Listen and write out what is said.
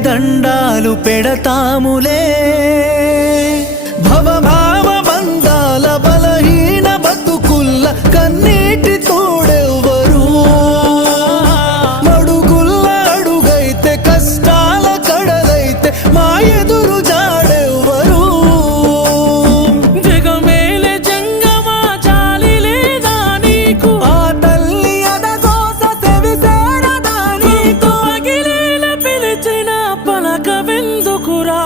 దండాలు పెడతాములే భవభావ బంధాల బలహీన బతుకుల్ల కన్నీటి తోడెవ్వరు మడుగుల్ల అడుగైతే కష్టాల కడలైతే మా ఎదురు జాడెవ్వరు జగమేలే జంగమా జాలి లేదా నీకు ఆ తల్లి అదగోస సెవిసేరదా నీకు పగిలేల పిలిచిన పలకవెందుకురా